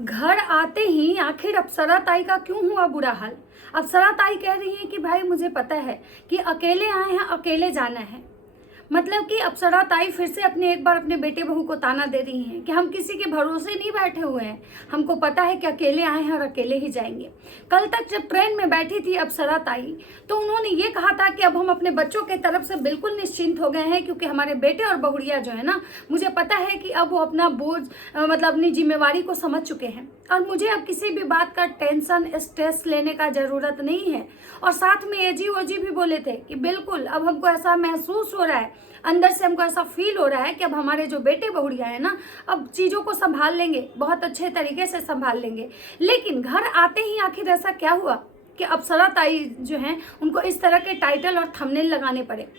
घर आते ही आखिर अप्सरा ताई का क्यों हुआ बुरा हाल। अप्सरा ताई कह रही हैं कि भाई मुझे पता है कि अकेले आए हैं, अकेले जाना है। मतलब कि अप्सरा ताई फिर से एक बार अपने बेटे बहू को ताना दे रही हैं कि हम किसी के भरोसे नहीं बैठे हुए हैं, हमको पता है कि अकेले आए हैं और अकेले ही जाएंगे। कल तक जब ट्रेन में बैठी थी अप्सरा ताई तो उन्होंने ये कहा था कि अब हम अपने बच्चों के तरफ से बिल्कुल निश्चिंत हो गए हैं, क्योंकि हमारे बेटे और बहुड़िया जो है ना, मुझे पता है कि अब वो अपना बोझ मतलब अपनी जिम्मेवारी को समझ चुके हैं और मुझे अब किसी भी बात का टेंशन स्ट्रेस लेने का ज़रूरत नहीं है। और साथ में एजी ओजी भी बोले थे कि बिल्कुल अब हमको ऐसा महसूस हो रहा है, अंदर से हमको ऐसा फील हो रहा है कि अब हमारे जो बेटे बहुड़िया है ना, अब चीज़ों को संभाल लेंगे, बहुत अच्छे तरीके से संभाल लेंगे। लेकिन घर आते ही आखिर ऐसा क्या हुआ कि अप्सरा ताई जो हैं उनको इस तरह के टाइटल और थंबनेल लगाने पड़े।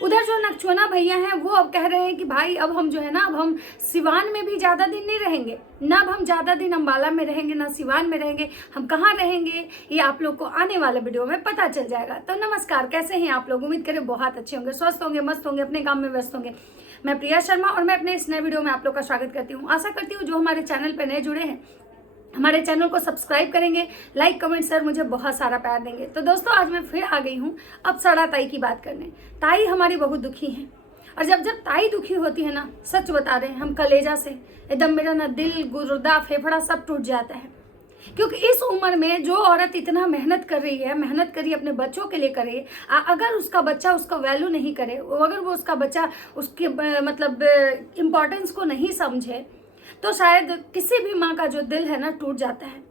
उधर जो नकचोना भैया हैं वो अब कह रहे हैं कि भाई अब हम जो है ना, अब हम सिवान में भी ज़्यादा दिन नहीं रहेंगे ना, अब हम ज़्यादा दिन अम्बाला में रहेंगे ना सिवान में रहेंगे, हम कहाँ रहेंगे ये आप लोग को आने वाले वीडियो में पता चल जाएगा। तो नमस्कार, कैसे हैं आप लोग? उम्मीद करें बहुत अच्छे होंगे, स्वस्थ होंगे, मस्त होंगे, अपने काम में व्यस्त होंगे। मैं प्रिया शर्मा और मैं अपने इस नए वीडियो में आप लोग का स्वागत करती हूँ। आशा करती हूँ जो हमारे चैनल पर नए जुड़े हैं हमारे चैनल को सब्सक्राइब करेंगे, लाइक कमेंट शेयर मुझे बहुत सारा प्यार देंगे। तो दोस्तों आज मैं फिर आ गई हूँ अप्सरा ताई की बात करने। ताई हमारी बहुत दुखी हैं और जब ताई दुखी होती है ना, सच बता रहे हैं हम कलेजा से एकदम मेरा ना दिल गुर्दा फेफड़ा सब टूट जाता है। क्योंकि इस उम्र में जो औरत इतना मेहनत कर रही है, मेहनत करिए अपने बच्चों के लिए करे, अगर उसका बच्चा उसका वैल्यू नहीं करे, अगर वो उसका बच्चा उसके मतलब इम्पोर्टेंस को नहीं समझे तो शायद किसी भी माँ का जो दिल है ना टूट जाता है।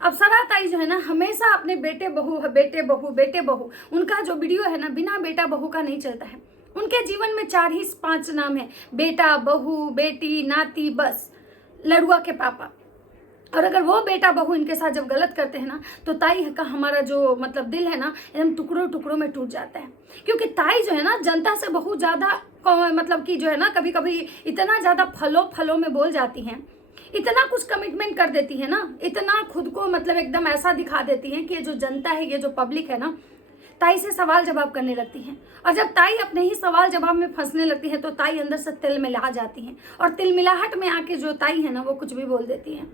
अप्सरा ताई जो है ना हमेशा अपने बेटे बहू उनका जो वीडियो है ना बिना बेटा बहू का नहीं चलता है। उनके जीवन में 4 ही 5 नाम है, बेटा बहू बेटी नाती, बस लड़ुआ के पापा। और अगर वो बेटा बहू इनके साथ जब गलत करते हैं ना तो ताई का हमारा जो मतलब दिल है ना एकदम टुकड़ों टुकड़ों में टूट जाता है। क्योंकि ताई जो है ना जनता से बहुत ज़्यादा मतलब कि जो है ना कभी कभी इतना ज़्यादा फलों में बोल जाती हैं, इतना कुछ कमिटमेंट कर देती है ना, इतना खुद को मतलब एकदम ऐसा दिखा देती हैं कि ये जो जनता है, ये जो पब्लिक है ना, ताई से सवाल जवाब करने लगती हैं। और जब ताई अपने ही सवाल जवाब में फंसने लगती है तो ताई अंदर से तिल मिला जाती हैं और तिलमिलाहट में आके जो ताई है ना वो कुछ भी बोल देती हैं।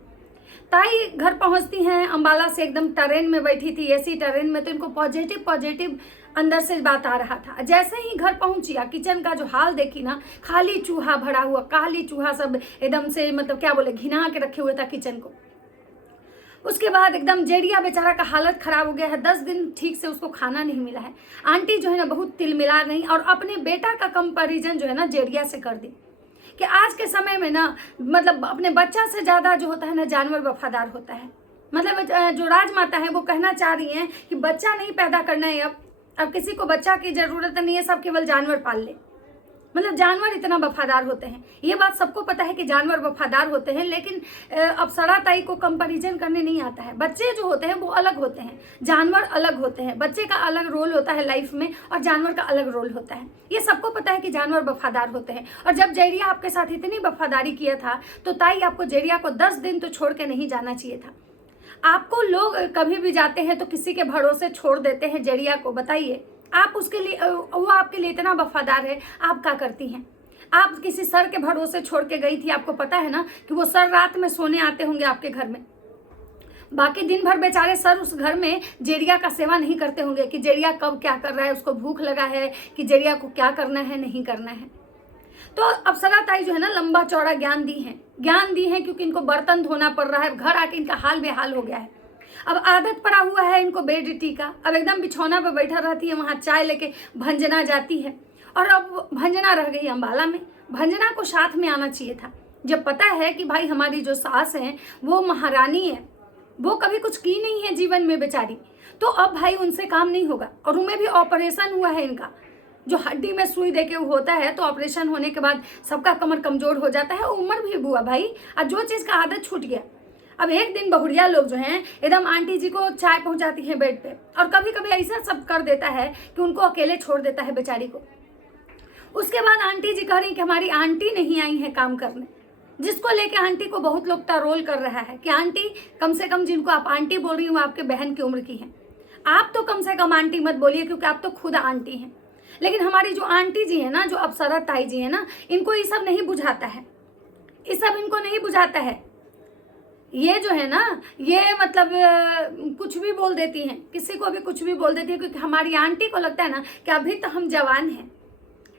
ताई घर पहुंचती हैं अम्बाला से, एकदम ट्रेन में बैठी थी, ऐसी ट्रेन में, तो इनको पॉजिटिव अंदर से बात आ रहा था। जैसे ही घर पहुंची किचन का जो हाल देखी ना, खाली चूहा भरा हुआ, काली चूहा सब एकदम से मतलब क्या बोले घिना के रखे हुए था किचन को। उसके बाद एकदम जेड़िया बेचारा का हालत खराब हो गया है, 10 दिन ठीक से उसको खाना नहीं मिला है। आंटी जो है ना बहुत तिल मिला गई और अपने बेटा का कंपेरिजन जो है ना जेड़िया से कर दी कि आज के समय में ना मतलब अपने बच्चा से ज़्यादा जो होता है ना जानवर वफादार होता है। मतलब जो राजमाता है वो कहना चाह रही हैं कि बच्चा नहीं पैदा करना है, अब किसी को बच्चा की ज़रूरत नहीं है, सब केवल जानवर पाल ले। मतलब जानवर इतना वफादार होते हैं, ये बात सबको पता है कि जानवर वफादार होते हैं, लेकिन अप्सरा ताई को कंपैरिजन करने नहीं आता है। बच्चे जो होते हैं वो अलग होते हैं, जानवर अलग होते हैं। बच्चे का अलग रोल होता है लाइफ में और जानवर का अलग रोल होता है। ये सबको पता है कि जानवर वफादार होते हैं। और जब जेड़िया आपके साथ इतनी वफादारी किया था तो ताई आपको जेड़िया को 10 दिन तो छोड़ के नहीं जाना चाहिए था। आपको लोग कभी भी जाते हैं तो किसी के भरोसे छोड़ देते हैं जेड़िया को। बताइए आप उसके लिए, वो आपके लिए इतना वफादार है, आप क्या करती हैं? आप किसी सर के भरोसे छोड़ के गई थी, आपको पता है ना कि वो सर रात में सोने आते होंगे आपके घर में, बाकी दिन भर बेचारे सर उस घर में जेड़िया का सेवा नहीं करते होंगे कि जेड़िया कब क्या कर रहा है, उसको भूख लगा है कि जेड़िया को क्या करना है नहीं करना है। तो अप्सरा ताई जो है ना लंबा चौड़ा ज्ञान दी है क्योंकि इनको बर्तन धोना पड़ रहा है, घर आके इनका हाल बेहाल हो गया है। अब आदत पड़ा हुआ है इनको बेड टी का, अब एकदम बिछौना पे बैठा रहती है, वहाँ चाय लेके भंजना जाती है। और अब भंजना रह गई अम्बाला में। भंजना को साथ में आना चाहिए था, जब पता है कि भाई हमारी जो सास है वो महारानी है, वो कभी कुछ की नहीं है जीवन में बेचारी, तो अब भाई उनसे काम नहीं होगा। और उनमें भी ऑपरेशन हुआ है इनका, जो हड्डी में सुई देके होता है तो ऑपरेशन होने के बाद सबका कमर कमजोर हो जाता है, उम्र भी हुआ भाई, और जो चीज़ का आदत छूट गया। अब एक दिन बहुड़िया लोग जो हैं एकदम आंटी जी को चाय पहुंचाती हैं बेड पे, और कभी कभी ऐसा सब कर देता है कि उनको अकेले छोड़ देता है बेचारी को। उसके बाद आंटी जी कह रही कि हमारी आंटी नहीं आई है काम करने, जिसको लेके आंटी को बहुत लोग ट्रोल कर रहा है कि आंटी कम से कम जिनको आप आंटी बोल रही हो आपके बहन की उम्र की हैं, आप तो कम से कम आंटी मत बोलिए क्योंकि आप तो खुद आंटी हैं। लेकिन हमारी जो आंटी जी है ना, जो अप्सरा ताई जी है ना, इनको ये सब नहीं बुझाता है, ये सब इनको नहीं बुझाता है। ये जो है ना, ये मतलब कुछ भी बोल देती हैं, किसी को भी कुछ भी बोल देती है, क्योंकि हमारी आंटी को लगता है ना कि अभी तो हम जवान हैं,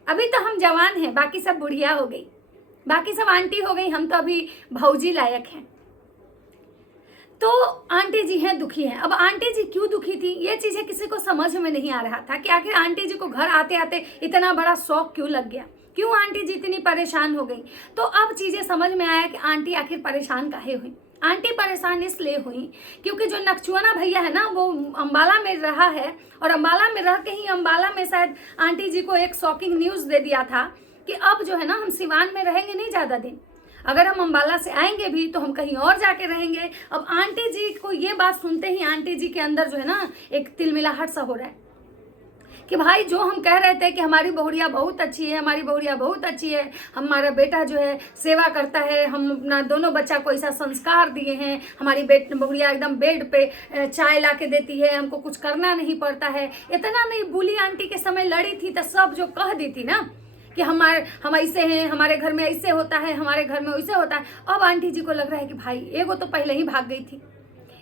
अभी तो हम जवान हैं, बाकी सब बुढ़िया हो गई, बाकी सब आंटी हो गई, हम तो अभी भौजी लायक हैं। तो आंटी जी हैं दुखी हैं। अब आंटी जी क्यों दुखी थी, ये चीज़ें किसी को समझ में नहीं आ रहा था कि आखिर आंटी जी को घर आते आते इतना बड़ा शौक क्यों लग गया, क्यों आंटी जी इतनी परेशान हो गई। तो अब चीज़ें समझ में आया कि आंटी आखिर परेशान काहे हुई। आंटी परेशान इसलिए हुई क्योंकि जो नकचुआना भैया है ना, वो अम्बाला में रहा है, और अम्बाला में रह के ही अम्बाला में शायद आंटी जी को एक शॉकिंग न्यूज़ दे दिया था कि अब जो है ना, हम सिवान में रहेंगे नहीं ज़्यादा दिन, अगर हम अम्बाला से आएंगे भी तो हम कहीं और जाके रहेंगे। अब आंटी जी को ये बात सुनते ही आंटी जी के अंदर जो है ना, एक तिलमिलाहट सा हो रहा है कि भाई जो हम कह रहे थे कि हमारी बहुड़िया बहुत अच्छी है, हमारी बहुड़िया बहुत अच्छी है, हमारा बेटा जो है सेवा करता है, हम अपना दोनों बच्चा को ऐसा संस्कार दिए हैं, हमारी बहुड़िया एकदम बेड पे चाय ला के देती है, हमको कुछ करना नहीं पड़ता है। इतना नहीं, बुली आंटी के समय लड़ी थी तो सब जो कह दी थी ना कि हम ऐसे हैं, हमारे घर में ऐसे होता है, हमारे घर में वैसे होता है। अब आंटी जी को लग रहा है कि भाई एगो तो पहले ही भाग गई थी,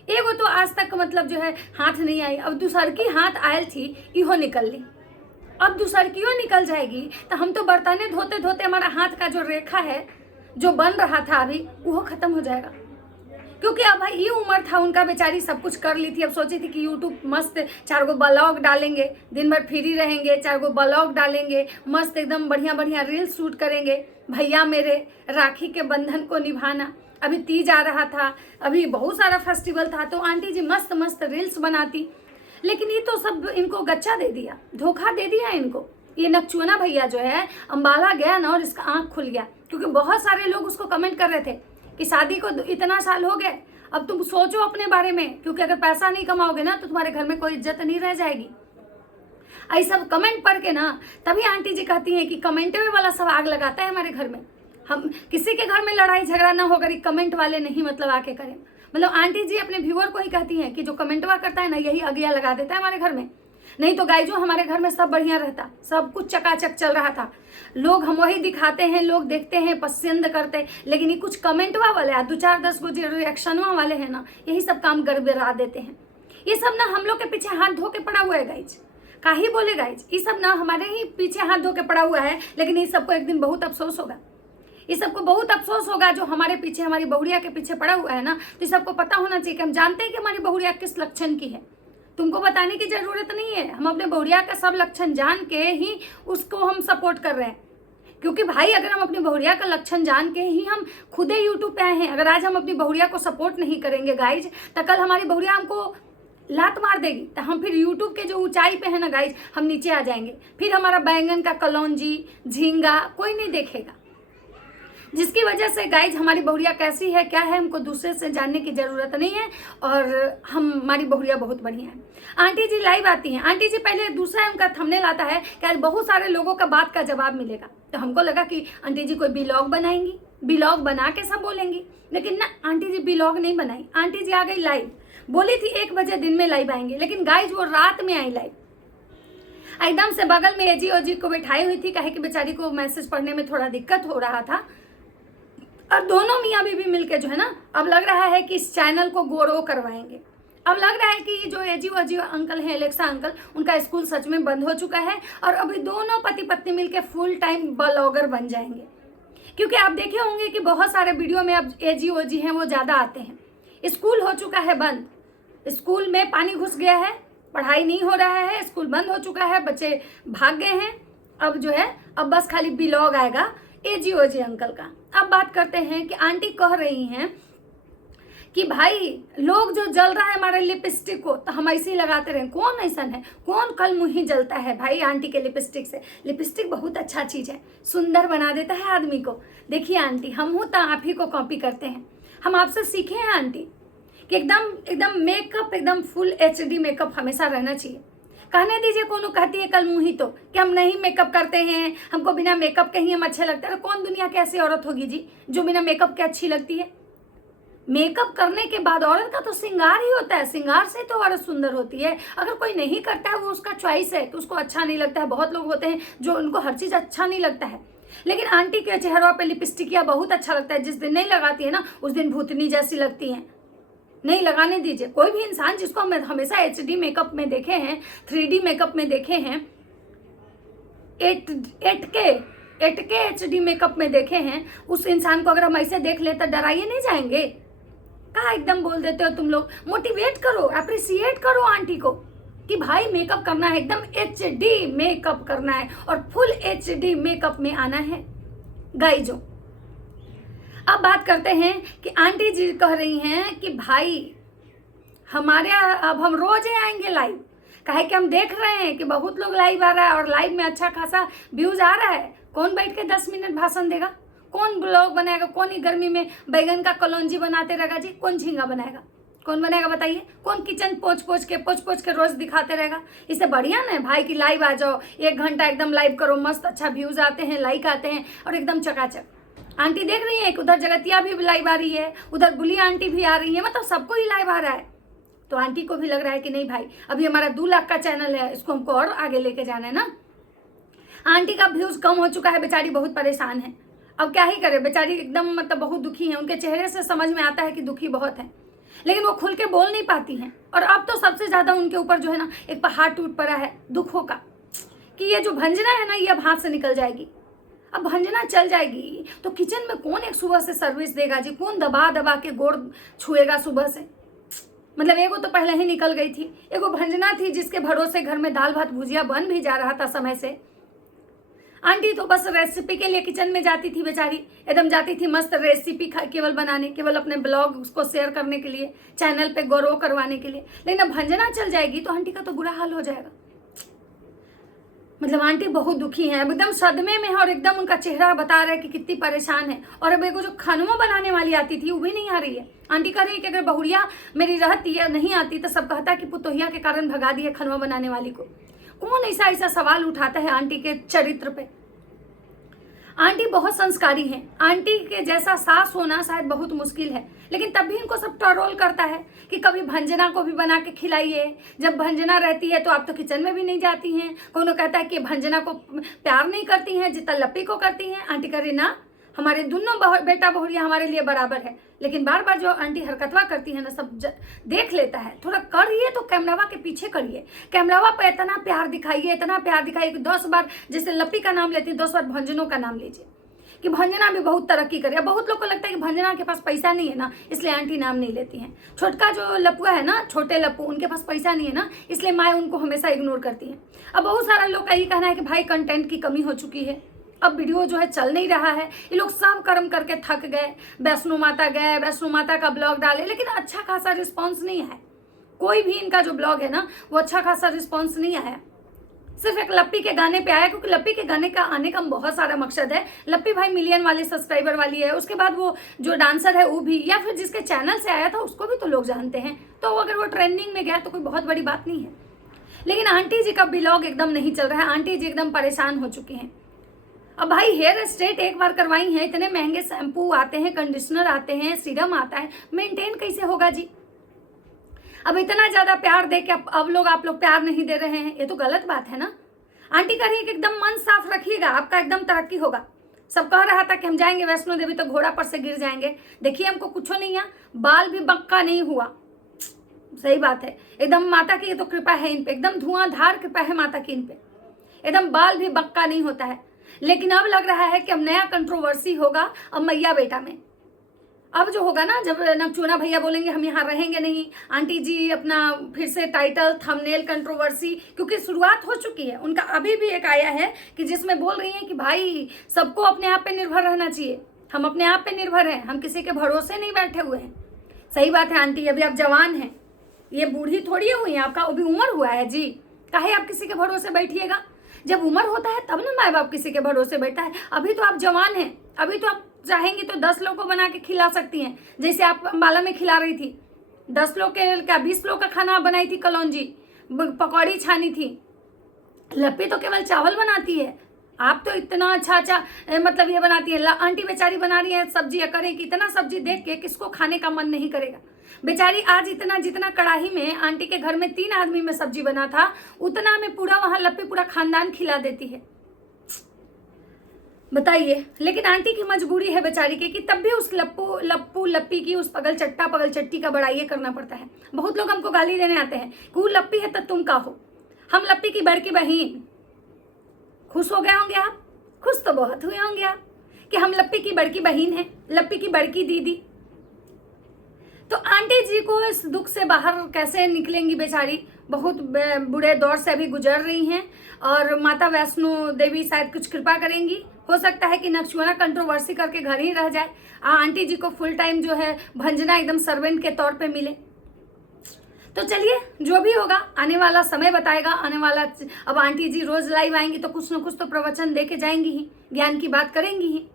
एगो तो आज तक मतलब जो है हाथ नहीं आई, अब दूसर की हाथ आयल थी, इहो निकल ली, अब दूसर की निकल जाएगी तो हम तो बर्तने धोते धोते हमारा हाथ का जो रेखा है जो बन रहा था अभी, वो खत्म हो जाएगा। क्योंकि अब भाई ये उम्र था उनका, बेचारी सब कुछ कर ली थी। अब सोची थी कि यूट्यूब मस्त 4 गो ब्लॉग डालेंगे, दिन भर फ्री रहेंगे, 4 गो ब्लॉग डालेंगे, मस्त एकदम बढ़िया बढ़िया रील शूट करेंगे। भैया मेरे राखी के बंधन को निभाना, अभी तीज आ रहा था, अभी बहुत सारा फेस्टिवल था, तो आंटी जी मस्त मस्त रील्स बनाती। लेकिन ये तो सब इनको गच्चा दे दिया, धोखा दे दिया इनको। ये नकचुआना भैया जो है अम्बाला गया ना, और इसका आँख खुल गया, क्योंकि बहुत सारे लोग उसको कमेंट कर रहे थे कि शादी को इतना साल हो गए, अब तुम सोचो अपने बारे में, क्योंकि अगर पैसा नहीं कमाओगे ना तो तुम्हारे घर में कोई इज्जत नहीं रह जाएगी। ऐसा सब पढ़ के ना, तभी आंटी जी कहती हैं कि कमेंट वाला सब आग लगाता है हमारे घर में, हम किसी के घर में लड़ाई झगड़ा ना हो अगर कमेंट वाले नहीं मतलब आके करें। मतलब आंटी जी अपने व्यूअर को ही कहती हैं कि जो कमेंटवा करता है ना, यही अगिया लगा देता है हमारे घर में। नहीं तो गाइजो हमारे घर में सब बढ़िया रहता, सब कुछ चकाचक चल रहा था, लोग हम वही दिखाते हैं, लोग देखते हैं, पसंद करते, लेकिन ये कुछ कमेंटवा वाले 2-4-10 गो जो रिएक्शनवा वाले हैं ना, यही सब काम गड़बड़ा देते हैं। ये सब ना हम लोग के पीछे हाथ धो के पड़ा हुआ है गाइज, का ही बोले गाइज, ये सब ना हमारे ही पीछे हाथ धो के पड़ा हुआ है। लेकिन ये सबको एक दिन बहुत अफसोस होगा, ये सबको बहुत अफसोस होगा जो हमारे पीछे, हमारी बहुड़िया के पीछे पड़ा हुआ है ना। तो ये सबको पता होना चाहिए कि हम जानते हैं कि हमारी बहुड़िया किस लक्षण की है, तुमको बताने की जरूरत नहीं है। हम अपने बहुड़िया का सब लक्षण जान के ही उसको हम सपोर्ट कर रहे हैं, क्योंकि भाई अगर हम अपनी बहुड़िया का लक्षण जान के ही हम खुदे यूट्यूब पे आए हैं, अगर आज हम अपनी बहुड़िया को सपोर्ट नहीं करेंगे गाइज, तो कल हमारी बहुड़िया हमको लात मार देगी, तो हम फिर यूट्यूब के जो ऊंचाई पे है ना गाइज, हम नीचे आ जाएंगे। फिर हमारा बैंगन का कलौंजी झींगा कोई नहीं देखेगा, जिसकी वजह से गाइज हमारी बहुड़िया कैसी है क्या है हमको दूसरे से जानने की जरूरत नहीं है, और हमारी बहुड़िया बहुत बढ़िया है। आंटी जी लाइव आती हैं, आंटी जी पहले दूसरा उनका थंबनेल आता है कि आज बहुत सारे लोगों का बात का जवाब मिलेगा, तो हमको लगा कि आंटी जी कोई ब्लॉग बनाएंगी, ब्लॉग बना के सब बोलेंगी, लेकिन ना आंटी जी ब्लॉग नहीं बनाई, आंटी जी आ गई लाइव। बोली थी 1 बजे दिन में लाइव आएंगे, लेकिन गाइज वो रात में आई लाइव, एकदम से बगल में एजी ओजी को बैठाई हुई थी, कहे कि बेचारी को मैसेज पढ़ने में थोड़ा दिक्कत हो रहा था। और दोनों मियाँ बीवी मिलके जो है ना, अब लग रहा है कि इस चैनल को ग्रो करवाएंगे। अब लग रहा है कि जो एजी वजी अंकल हैं, एलेक्सा अंकल, उनका स्कूल सच में बंद हो चुका है, और अभी दोनों पति पत्नी मिलके फुल टाइम ब्लॉगर बन जाएंगे। क्योंकि आप देखे होंगे कि बहुत सारे वीडियो में अब एजी ओजी हैं वो ज़्यादा आते हैं। स्कूल हो चुका है बंद, स्कूल में पानी घुस गया है, पढ़ाई नहीं हो रहा है, स्कूल बंद हो चुका है, बच्चे भाग गए हैं। अब जो है अब बस खाली ब्लॉग आएगा एजी ओजी अंकल का। अब बात करते हैं कि आंटी कह रही हैं कि भाई लोग जो जल रहा है हमारे लिपस्टिक को, तो हम ऐसे ही लगाते रहें। कौन ऐसा है, कौन कल मुँह जलता है भाई आंटी के लिपस्टिक से। लिपस्टिक बहुत अच्छा चीज़ है, सुंदर बना देता है आदमी को। देखिए आंटी, हम हूँ तो आप ही को कॉपी करते हैं, हम आपसे सीखे हैं आंटी कि एकदम मेकअप, एकदम फुल HD मेकअप हमेशा रहना चाहिए। कहने दीजिए कोनो कहती है कल मुँही तो कि हम नहीं मेकअप करते हैं, हमको बिना मेकअप के ही हम अच्छे लगते हैं। कौन दुनिया की ऐसी औरत होगी जी जो बिना मेकअप के अच्छी लगती है। मेकअप करने के बाद औरत का तो श्रृंगार ही होता है, श्रृंगार से तो औरत सुंदर होती है। अगर कोई नहीं करता है वो उसका चॉइस है, तो उसको अच्छा नहीं लगता है। बहुत लोग होते हैं जो उनको हर चीज़ अच्छा नहीं लगता है, लेकिन आंटी के चेहरों पे लिपस्टिकिया बहुत अच्छा लगता है। जिस दिन नहीं लगाती है ना उस दिन भूतनी जैसी लगती हैं। नहीं लगाने दीजिए। कोई भी इंसान जिसको हम हमेशा HD मेकअप में देखे हैं, 3D मेकअप में देखे हैं, 8K HD मेकअप में देखे हैं, उस इंसान को अगर हम ऐसे देख ले तो डराइए नहीं जाएंगे? कहाँ एकदम बोल देते हो तुम लोग? मोटिवेट करो, अप्रिसिएट करो आंटी को कि भाई मेकअप करना है, एकदम HD मेकअप करना है और फुल HD मेकअप में आना है गाइजों। अब बात करते हैं कि आंटी जी कह रही हैं कि भाई हमारे अब हम रोज ही आएंगे लाइव, काहे कि हम देख रहे हैं कि बहुत लोग लाइव आ रहा है और लाइव में अच्छा खासा व्यूज आ रहा है। कौन बैठ के 10 मिनट भाषण देगा? कौन ब्लॉग बनाएगा? कौन ही गर्मी में बैगन का कलौंजी बनाते रहेगा जी? कौन झींगा बनाएगा? कौन बनाएगा बताइए? कौन किचन पोछ पोछ के रोज दिखाते रहेगा? इससे बढ़िया ना भाई कि लाइव आ जाओ, 1 घंटा एकदम लाइव करो, मस्त अच्छा व्यूज आते हैं, लाइक आते हैं और एकदम चकाचक। आंटी देख रही है उधर जगतिया भी लाइव आ रही है, उधर बुलिया आंटी भी आ रही है, मतलब सबको ही लाइव आ रहा है। तो आंटी को भी लग रहा है कि नहीं भाई अभी हमारा 2 लाख का चैनल है, इसको हमको और आगे लेके जाना है ना। आंटी का व्यूज कम हो चुका है, बेचारी बहुत परेशान है। अब क्या ही करे, बेचारी एकदम मतलब बहुत दुखी है। उनके चेहरे से समझ में आता है कि दुखी बहुत है, लेकिन वो खुल के बोल नहीं पाती हैं। और अब तो सबसे ज्यादा उनके ऊपर जो है ना एक पहाड़ टूट पड़ा है दुखों का, कि ये जो भंजना है ना ये अब हाथ से निकल जाएगी। अब भंजना चल जाएगी तो किचन में कौन एक सुबह से सर्विस देगा जी? कौन दबा दबा के गोड़ छुएगा सुबह से? मतलब एगो तो पहले ही निकल गई थी, एगो भंजना थी जिसके भरोसे घर में दाल भात भुजिया बन भी जा रहा था समय से। आंटी तो बस रेसिपी के लिए किचन में जाती थी बेचारी, एकदम जाती थी मस्त रेसिपी केवल बनाने, केवल अपने ब्लॉग उसको शेयर करने के लिए, चैनल पे ग्रो करवाने के लिए। लेकिन अब भंजना चल जाएगी तो आंटी का तो बुरा हाल हो जाएगा। मतलब आंटी बहुत दुखी है, अब एकदम सदमे में है और एकदम उनका चेहरा बता रहा है कि कितनी परेशान है। और अब एगो जो खानुआ बनाने वाली आती थी वो भी नहीं आ रही है। आंटी कह रही है कि अगर बहुरिया मेरी रहती है नहीं आती तो सब कहता कि पुतोहिया के कारण भगा दिया खानुआ बनाने वाली को। कौन ऐसा ऐसा सवाल उठाता है आंटी के चरित्र पे? आंटी बहुत संस्कारी हैं, आंटी के जैसा सास होना शायद बहुत मुश्किल है, लेकिन तब भी इनको सब टरोल करता है कि कभी भंजना को भी बना के खिलाइए। जब भंजना रहती है तो आप तो किचन में भी नहीं जाती हैं। कोनो कहता है कि भंजना को प्यार नहीं करती हैं जितना लप्पी को करती हैं। आंटी कह रही ना हमारे दोनों बेटा बहुरिया हमारे लिए बराबर है, लेकिन बार बार जो आंटी हरकतवा करती है ना सब देख लेता है। थोड़ा करिए तो कैमरावा के पीछे करिए, कैमरावा पे इतना प्यार दिखाइए, इतना प्यार दिखाइए कि 10 बार जैसे लप्पी का नाम लेती है 10 बार भंजनों का नाम लीजिए कि भंजना भी बहुत तरक्की करे। बहुत लोग को लगता है कि भंजना के पास पैसा नहीं है ना इसलिए आंटी नाम नहीं लेती हैं। छोटका जो लपुआ है ना, छोटे लप्पू, उनके पास पैसा नहीं है ना इसलिए माँ उनको हमेशा इग्नोर करती है। अब बहुत सारा लोग का यही कहना है कि भाई कंटेंट की कमी हो चुकी है, अब वीडियो जो है चल नहीं रहा है, ये लोग सब कर्म करके थक गए, वैष्णो माता गए, वैष्णो माता का ब्लॉग डाले, लेकिन अच्छा खासा रिस्पॉन्स नहीं आया। कोई भी इनका जो ब्लॉग है ना वो अच्छा खासा रिस्पॉन्स नहीं आया। सिर्फ एक लप्पी के गाने पे आया, क्योंकि लप्पी के गाने का आने का बहुत सारा मकसद है। लप्पी भाई मिलियन वाले सब्सक्राइबर वाली है, उसके बाद वो जो डांसर है वो भी, या फिर जिसके चैनल से आया था उसको भी तो लोग जानते हैं, तो अगर वो ट्रेंडिंग में गया तो कोई बहुत बड़ी बात नहीं है। लेकिन आंटी जी का ब्लॉग एकदम नहीं चल रहा है, आंटी जी एकदम परेशान हो चुकी हैं। अब भाई हेयर स्ट्रेट एक बार करवाई है, इतने महंगे शैम्पू आते हैं, कंडीशनर आते हैं, सीरम आता है, मेंटेन कैसे होगा जी? अब इतना ज्यादा प्यार दे के अब लोग आप लोग प्यार नहीं दे रहे हैं, ये तो गलत बात है ना। आंटी कह रही है कि एकदम मन साफ रखिएगा, आपका एकदम तरक्की होगा। सब कह रहा था कि हम जाएंगे वैष्णो देवी तो घोड़ा पर से गिर जाएंगे, देखिए हमको कुछ नहीं है, बाल भी बक्का नहीं हुआ। सही बात है, एकदम माता की ये तो कृपा है इन पे, एकदम धुआंधार कृपा है माता की इन पे, एकदम बाल भी बक्का नहीं होता है। लेकिन अब लग रहा है कि अब नया कंट्रोवर्सी होगा अब मैया बेटा में। अब जो होगा ना, जब नगचूना भैया बोलेंगे हम यहाँ रहेंगे नहीं, आंटी जी अपना फिर से टाइटल थंबनेल कंट्रोवर्सी, क्योंकि शुरुआत हो चुकी है उनका। अभी भी एक आया है कि जिसमें बोल रही हैं कि भाई सबको अपने आप पे निर्भर रहना चाहिए, हम अपने आप पे निर्भर हैं, हम किसी के भरोसे नहीं बैठे हुए हैं। सही बात है आंटी, अभी आप जवान हैं, ये बूढ़ी थोड़ी हुई है, आपका अभी उम्र हुआ है जी, काहे आप किसी के भरोसे बैठिएगा? जब उम्र होता है तब ना माँ बाप किसी के भरोसे बैठा है। अभी तो आप जवान हैं, अभी तो आप चाहेंगी तो 10 लोग को बना के खिला सकती हैं, जैसे आप अम्बाला में खिला रही थी। 10 लोग के क्या 20 लोग का खाना बनाई थी, कलौंजी पकौड़ी छानी थी। लप्पी तो केवल चावल बनाती है, आप तो इतना अच्छा मतलब ये बनाती है। आंटी बेचारी बना रही है सब्जी, करें कि इतना सब्जी देख के किसको खाने का मन नहीं करेगा बेचारी। आज इतना जितना कढ़ाई में आंटी के घर में 3 आदमी में सब्जी बना था, उतना में पूरा वहां लप्पी पूरा खानदान खिला देती है। बताइए। लेकिन आंटी की मजबूरी है बेचारी की कि तब भी उस लप्पू लप्पी की, उस पगल चट्टी का बड़ाई करना पड़ता है। बहुत लोग हमको गाली देने आते हैं कि वो लप्पी है तो तुम का हो, हम लप्पी की बड़की बहन। खुश हो गए होंगे आप, खुश तो बहुत हुए होंगे आप कि हम लप्पी की बड़की बहन है, लप्पी की बड़की दीदी। तो आंटी जी को इस दुख से बाहर कैसे निकलेंगी बेचारी, बहुत बुरे दौर से अभी गुजर रही हैं। और माता वैष्णो देवी शायद कुछ कृपा करेंगी, हो सकता है कि नक्शुआना कंट्रोवर्सी करके घर ही रह जाए, आंटी जी को फुल टाइम जो है भंजना एकदम सर्वेंट के तौर पे मिले। तो चलिए, जो भी होगा आने वाला समय बताएगा, आने वाला। अब आंटी जी रोज लाइव आएंगी तो कुछ ना कुछ तो प्रवचन दे के जाएंगी ही, ज्ञान की बात करेंगी ही।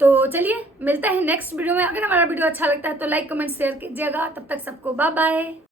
तो चलिए मिलते हैं नेक्स्ट वीडियो में। अगर हमारा वीडियो अच्छा लगता है तो लाइक कमेंट शेयर कीजिएगा। तब तक सबको बाय बाय।